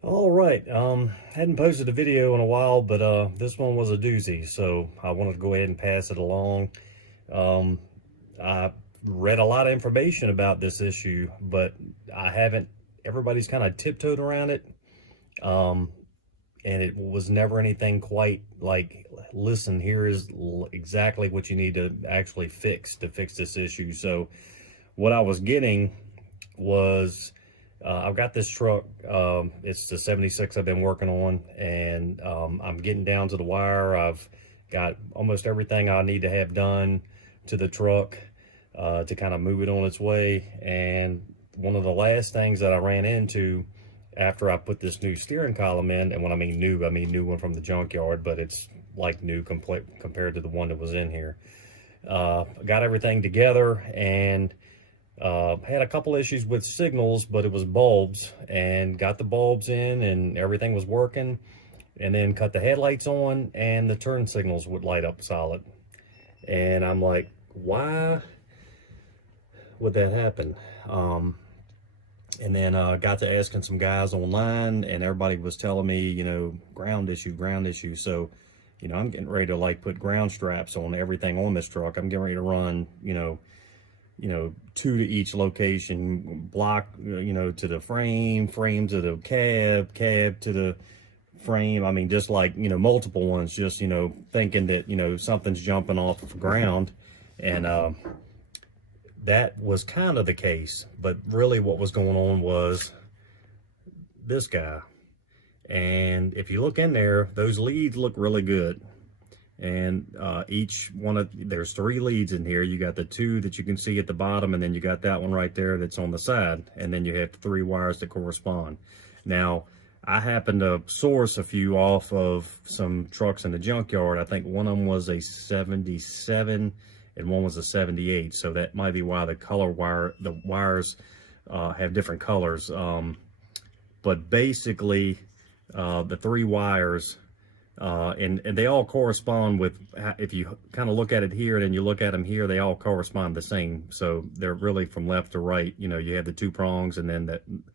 All right. Hadn't posted a video in a while, but this one was a doozy, so I wanted to go ahead and pass it along. Um, I read a lot of information about this issue, but I haven't. Everybody's kind of tiptoed around it, um, and it was never anything quite like, listen, here is exactly what you need to actually fix to fix this issue. So, what I was getting was I've got this truck. It's the 76 I've been working on, and I'm getting down to the wire. I've got almost everything I need to have done to the truck to kind of move it on its way. And one of the last things that I ran into after I put this new steering column in, and when I mean new one from the junkyard, but it's like new compared to the one that was in here. Got everything together and had a couple issues with signals, but it was bulbs, and got the bulbs in and everything was working, and then cut the headlights on and the turn signals would light up solid. And I'm like, why would that happen? And then got to asking some guys online, and everybody was telling me, ground issue, ground issue. So, I'm getting ready to like put ground straps on everything on this truck. I'm getting ready to run, two to each location, block, to the frame to the cab to the frame. I mean, just like, multiple ones, just, thinking that, something's jumping off of the ground. And that was kind of the case, but really what was going on was this guy. And if you look in there, those leads look really good. And each one there's 3 leads in here. You got the 2 that you can see at the bottom, and then you got that one right there that's on the side, and then you have 3 wires that correspond. Now, I happened to source a few off of some trucks in the junkyard. I think one of them was a 77 and one was a 78, so that might be why the wires have different colors. But basically, the 3 wires, and they all correspond with, if you kind of look at it here and then you look at them here, they all correspond the same. So they're really from left to right. You have the 2 prongs and then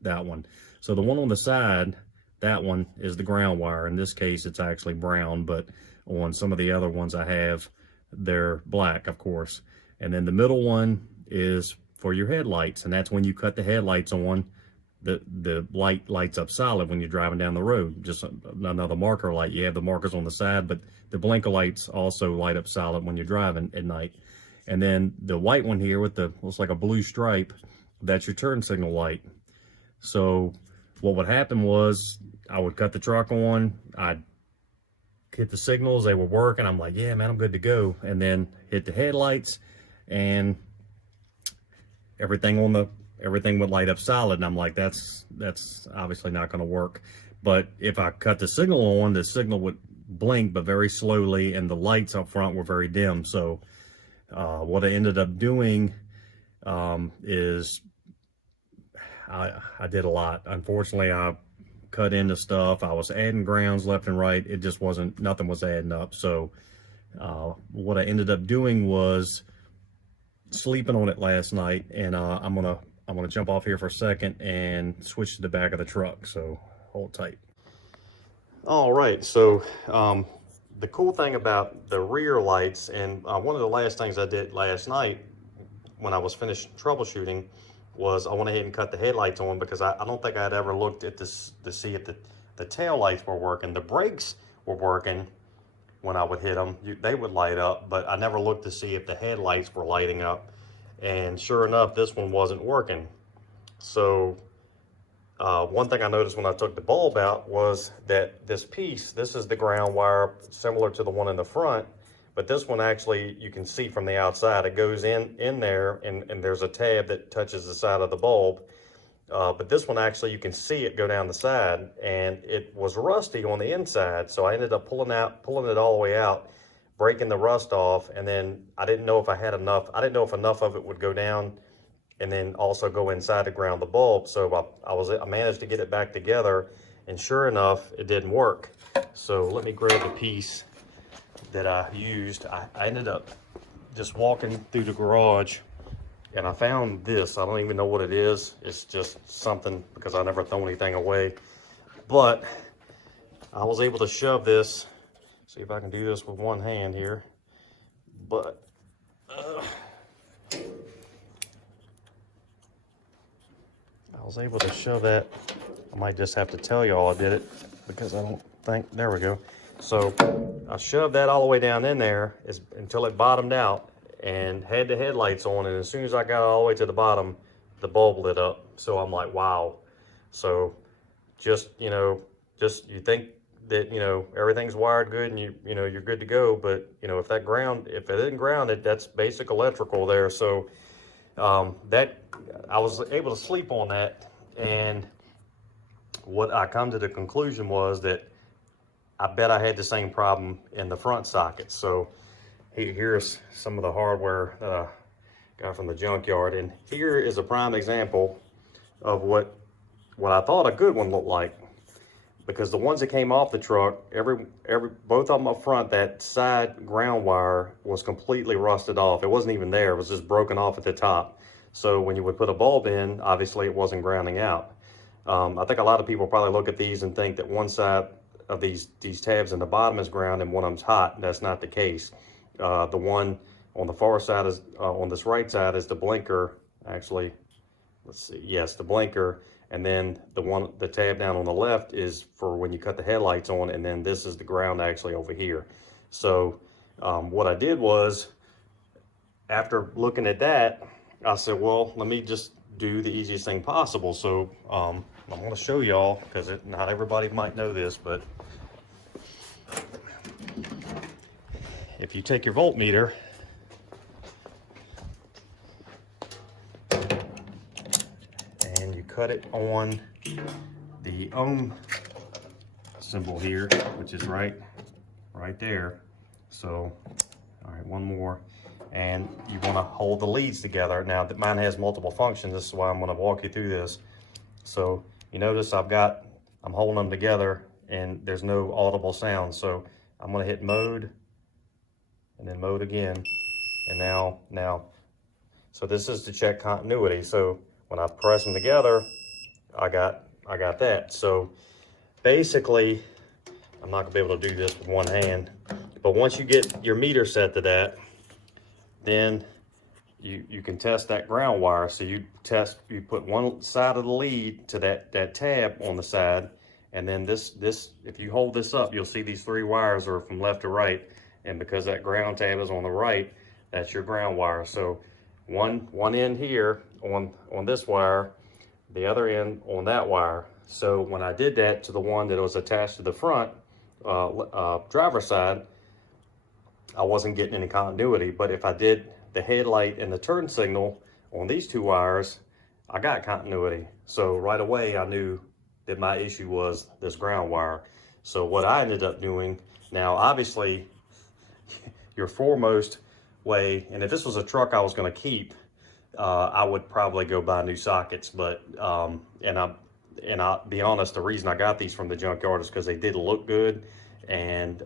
that one. So the one on the side, that one is the ground wire. In this case, it's actually brown, but on some of the other ones I have, they're black, of course. And then the middle one is for your headlights, and that's when you cut the headlights on. The light lights up solid when you're driving down the road. Just another marker light. You have the markers on the side, but the blinker lights also light up solid when you're driving at night. And then the white one here with the, looks like a blue stripe, that's your turn signal light. So what would happen was I would cut the truck on, I'd hit the signals, they were working, I'm like, yeah man, I'm good to go. And then hit the headlights, and everything would light up solid, and I'm like, that's obviously not going to work. But if I cut the signal on, the signal would blink, but very slowly, and the lights up front were very dim. So what I ended up doing is I did a lot. Unfortunately, I cut into stuff. I was adding grounds left and right. It just wasn't, nothing was adding up. So what I ended up doing was sleeping on it last night, and I'm gonna jump off here for a second and switch to the back of the truck, so hold tight. All right, so the cool thing about the rear lights, and one of the last things I did last night when I was finished troubleshooting, was I went ahead and cut the headlights on, because I don't think I'd ever looked at this to see if the tail lights were working. The brakes were working when I would hit them. They would light up, but I never looked to see if the headlights were lighting up. And sure enough, this one wasn't working. So one thing I noticed when I took the bulb out was that this is the ground wire, similar to the one in the front, but this one actually, you can see from the outside, it goes in there, and there's a tab that touches the side of the bulb. But this one, actually, you can see it go down the side, and it was rusty on the inside. So I ended up pulling it all the way out, breaking the rust off, and then I didn't know if I had enough. I didn't know if enough of it would go down and then also go inside to ground the bulb. So I managed to get it back together, and sure enough, it didn't work. So let me grab the piece that I used. I ended up just walking through the garage, and I found this. I don't even know what it is. It's just something, because I never throw anything away. But I was able to shove this, see if I can do this with one hand here, but I was able to shove that. I might just have to tell y'all I did it because I don't think, there we go. So I shoved that all the way down in there until it bottomed out and had the headlights on, and as soon as I got all the way to the bottom, the bulb lit up. So I'm like, wow. So just, you know, just you think that, you know, everything's wired good and you know, you're good to go, but you know, if it isn't grounded, that's basic electrical there. So that I was able to sleep on that, and what I come to the conclusion was that I bet I had the same problem in the front socket. So here's some of the hardware that I got from the junkyard, and here is a prime example of what I thought a good one looked like. Because the ones that came off the truck, both of them up front, that side ground wire was completely rusted off. It wasn't even there, it was just broken off at the top. So when you would put a bulb in, obviously it wasn't grounding out. I think a lot of people probably look at these and think that one side of these tabs in the bottom is ground and one of them's hot. That's not the case. The one on the far side is, on this right side is the blinker. Actually, let's see, yes, the blinker. And then the tab down on the left is for when you cut the headlights on, and then this is the ground actually over here. So what I did was, after looking at that, I said, well, let me just do the easiest thing possible. So I'm going to show y'all, because not everybody might know this, but if you take your voltmeter and you cut it on the ohm symbol here, which is right there. So, all right, one more. And you want to hold the leads together. Now, mine has multiple functions. This is why I'm going to walk you through this. So you notice I'm holding them together and there's no audible sound. So I'm going to hit mode and then mode again. And now, so this is to check continuity. So when I press them together, I got that. So basically, I'm not gonna be able to do this with one hand, but once you get your meter set to that, then you can test that ground wire. So you put one side of the lead to that tab on the side, and then this, if you hold this up, you'll see these three wires are from left to right, and because that ground tab is on the right, that's your ground wire. So one end here on this wire, the other end on that wire. So when I did that to the one that was attached to the front driver's side, I wasn't getting any continuity. But if I did the headlight and the turn signal on these two wires, I got continuity. So right away I knew that my issue was this ground wire. So what I ended up doing, now obviously your foremost way, and if this was a truck I was going to keep, I would probably go buy new sockets. But and I'll be honest, the reason I got these from the junkyard is because they did look good, and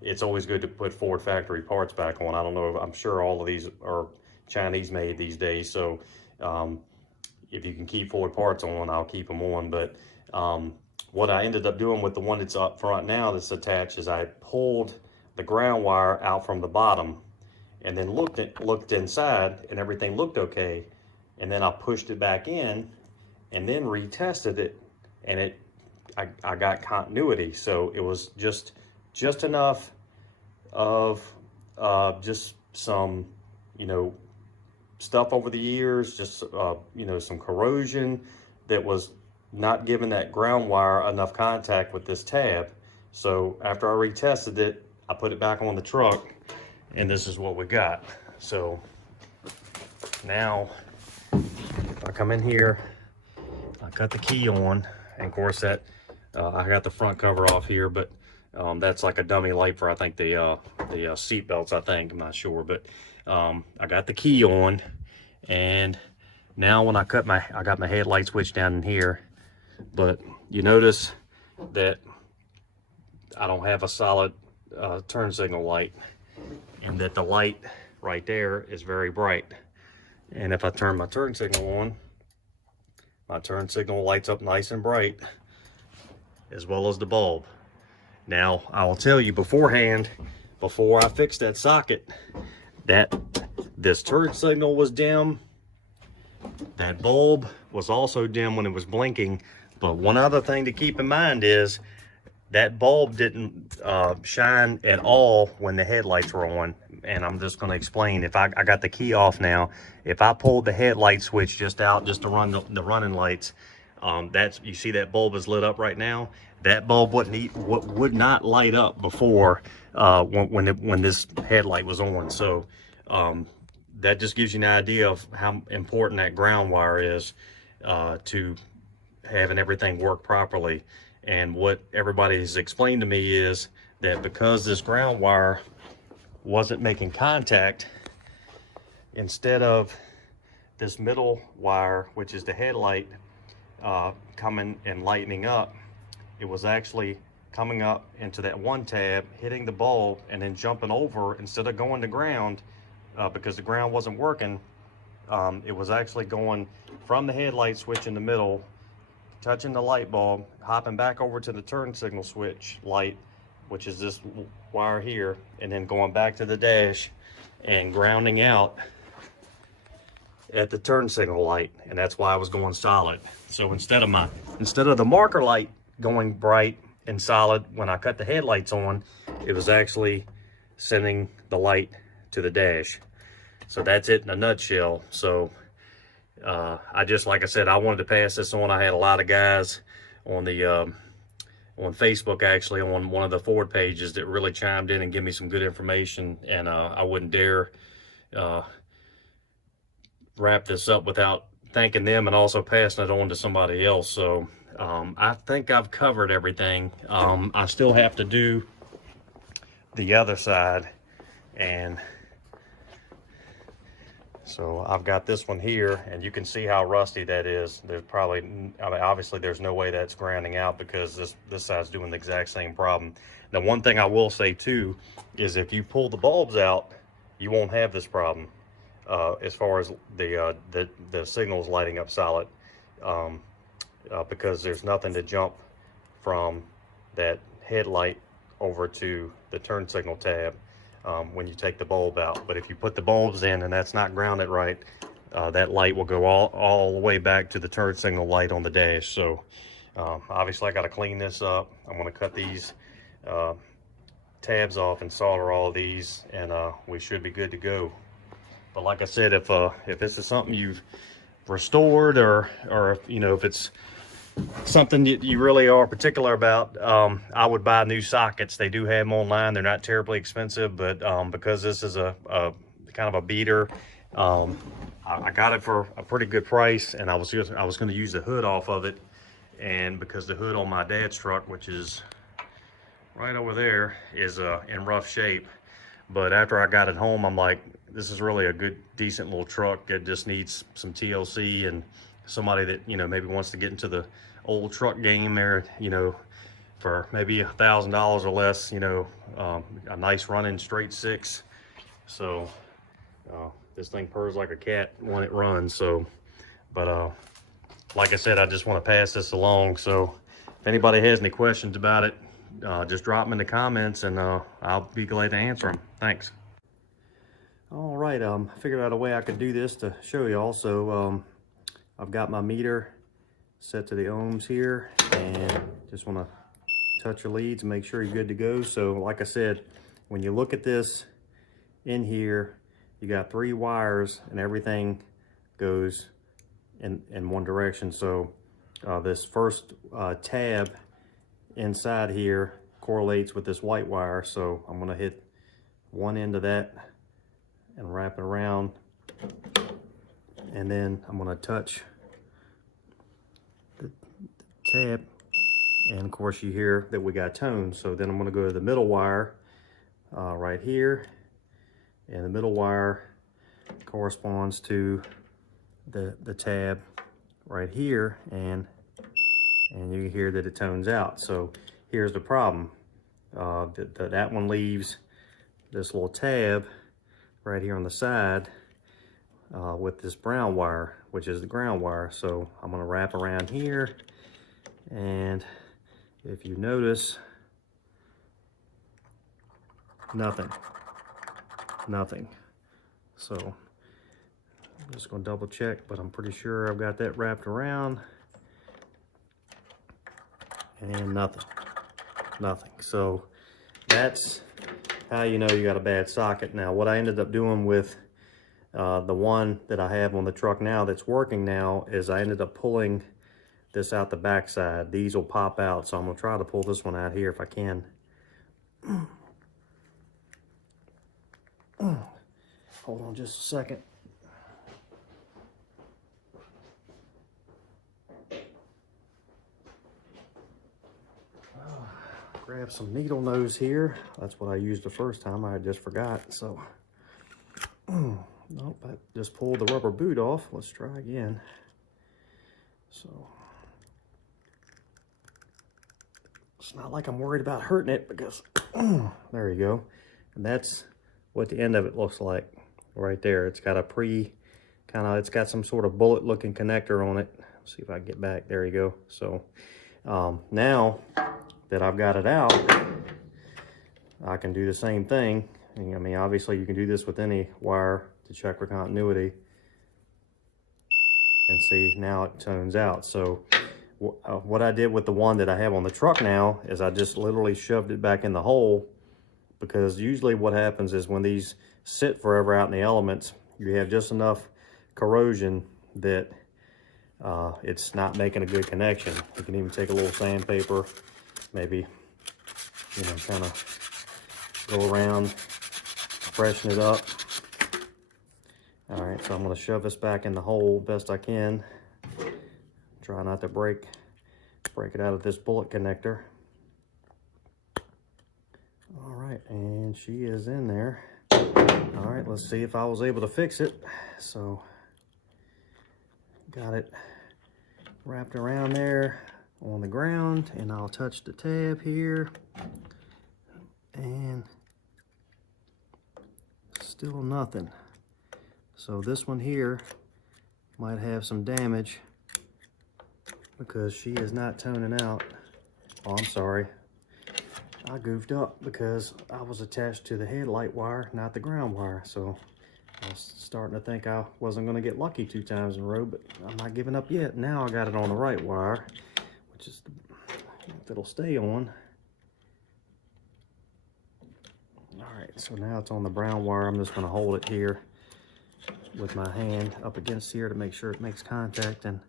it's always good to put Ford factory parts back on. I don't know, I'm sure all of these are Chinese made these days, so if you can keep Ford parts on, I'll keep them on. But what I ended up doing with the one that's up front now that's attached is I pulled the ground wire out from the bottom and then looked inside, and everything looked okay. And then I pushed it back in and then retested it, and I got continuity. So it was just enough of just some, stuff over the years, just some corrosion that was not giving that ground wire enough contact with this tab. So after I retested it, I put it back on the truck, and this is what we got. So now if I come in here, I cut the key on, and of course that I got the front cover off here, but that's like a dummy light for, I think, the seat belts, I think, I'm not sure. But I got the key on, and now when I got my headlight switch down in here, but you notice that I don't have a solid turn signal light, and that the light right there is very bright. And if I turn my turn signal on, my turn signal lights up nice and bright. as well as the bulb. Now, I will tell you beforehand, before I fixed that socket, that this turn signal was dim. That bulb was also dim when it was blinking. But one other thing to keep in mind is that bulb didn't shine at all when the headlights were on. And I'm just going to explain. If I got the key off now, if I pulled the headlight switch just out just to run the running lights, that's, you see that bulb is lit up right now. That bulb would not light up before when this headlight was on. So that just gives you an idea of how important that ground wire is to having everything work properly. And what everybody's explained to me is that because this ground wire wasn't making contact, instead of this middle wire, which is the headlight, coming and lightening up, it was actually coming up into that one tab, hitting the bulb, and then jumping over. Instead of going to ground, because the ground wasn't working, it was actually going from the headlight switch in the middle, touching the light bulb, hopping back over to the turn signal switch light, which is this wire here, and then going back to the dash and grounding out at the turn signal light. And that's why I was going solid. So instead of the marker light going bright and solid when I cut the headlights on, it was actually sending the light to the dash. So that's it in a nutshell. So like I said, I wanted to pass this on. I had a lot of guys on the on Facebook, actually, on one of the Ford pages, that really chimed in and gave me some good information, and I wouldn't dare wrap this up without thanking them and also passing it on to somebody else. So I think I've covered everything. I still have to do the other side, and so I've got this one here, and you can see how rusty that is. There's probably, I mean, obviously there's no way that's grounding out, because this side's doing the exact same problem. Now, one thing I will say too is if you pull the bulbs out, you won't have this problem as far as the signals lighting up solid, because there's nothing to jump from that headlight over to the turn signal tab when you take the bulb out. But if you put the bulbs in and that's not grounded right, that light will go all the way back to the turn signal light on the dash. So obviously I got to clean this up. I'm going to cut these tabs off and solder all of these, and we should be good to go. But like I said, if this is something you've restored, or if it's something that you really are particular about, I would buy new sockets. They do have them online. They're not terribly expensive, but because this is a kind of a beater, I got it for a pretty good price, and I was going to use the hood off of it, and because the hood on my dad's truck, which is right over there, is in rough shape. But after I got it home, I'm like, this is really a good, decent little truck. It just needs some TLC, and somebody that maybe wants to get into the old truck game there, for maybe $1,000 or less, a nice running straight six. So this thing purrs like a cat when it runs. So, but like I said, I just want to pass this along. So if anybody has any questions about it, just drop them in the comments, and I'll be glad to answer them. Thanks. All right, I figured out a way I could do this to show you also. I've got my meter set to the ohms here, and just want to touch your leads and make sure you're good to go. So like I said, when you look at this in here, you got 3 wires and everything goes in one direction. So this first tab inside here correlates with this white wire. So I'm going to hit one end of that and wrap it around, and then I'm going to touch the tab, and of course you hear that we got tone. So then I'm going to go to the middle wire right here, and the middle wire corresponds to the tab right here, and you hear that it tones out. So here's the problem. That one leaves this little tab right here on the side with this brown wire, which is the ground wire. So I'm going to wrap around here, and if you notice, nothing. So I'm just going to double check, but I'm pretty sure I've got that wrapped around, and nothing. So that's how you know you got a bad socket. Now what I ended up doing with the one that I have on the truck now that's working now is I ended up pulling this out the backside. These will pop out, so I'm gonna try to pull this one out here if I can. Hold on just a second. Grab some needle nose here. That's what I used the first time. I just forgot. So, nope, I just pulled the rubber boot off. Let's try again. So, it's not like I'm worried about hurting it because, there you go. And that's what the end of it looks like right there. It's got a it's got some sort of bullet looking connector on it. Let's see if I can get back. There you go. So, now that I've got it out, I can do the same thing. I mean, obviously you can do this with any wire to check for continuity, and see now it tones out. So what I did with the one that I have on the truck now is I just literally shoved it back in the hole, because usually what happens is when these sit forever out in the elements, you have just enough corrosion that it's not making a good connection. You can even take a little sandpaper, maybe, you know, kind of go around, freshen it up. All right, so I'm going to shove this back in the hole best I can. Try not to break it out of this bullet connector. All right, and she is in there. All right, let's see if I was able to fix it. So, got it wrapped around there on the ground, and I'll touch the tab here, and still nothing. So this one here might have some damage because she is not toning out. Oh, I'm sorry, I goofed up because I was attached to the headlight wire, not the ground wire. So I was starting to think I wasn't going to get lucky 2 times in a row, but I'm not giving up yet. Now I got it on the right wire, which is that'll stay on. All right, so now it's on the brown wire. I'm just going to hold it here with my hand up against here to make sure it makes contact, and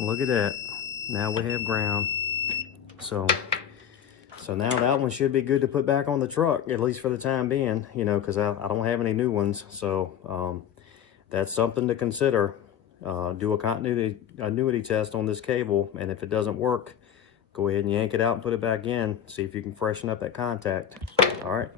look at that. Now we have ground. So now that one should be good to put back on the truck, at least for the time being, you know, because I don't have any new ones. So that's something to consider. Do a continuity test on this cable, and if it doesn't work, go ahead and yank it out and put it back in. See if you can freshen up that contact. All right.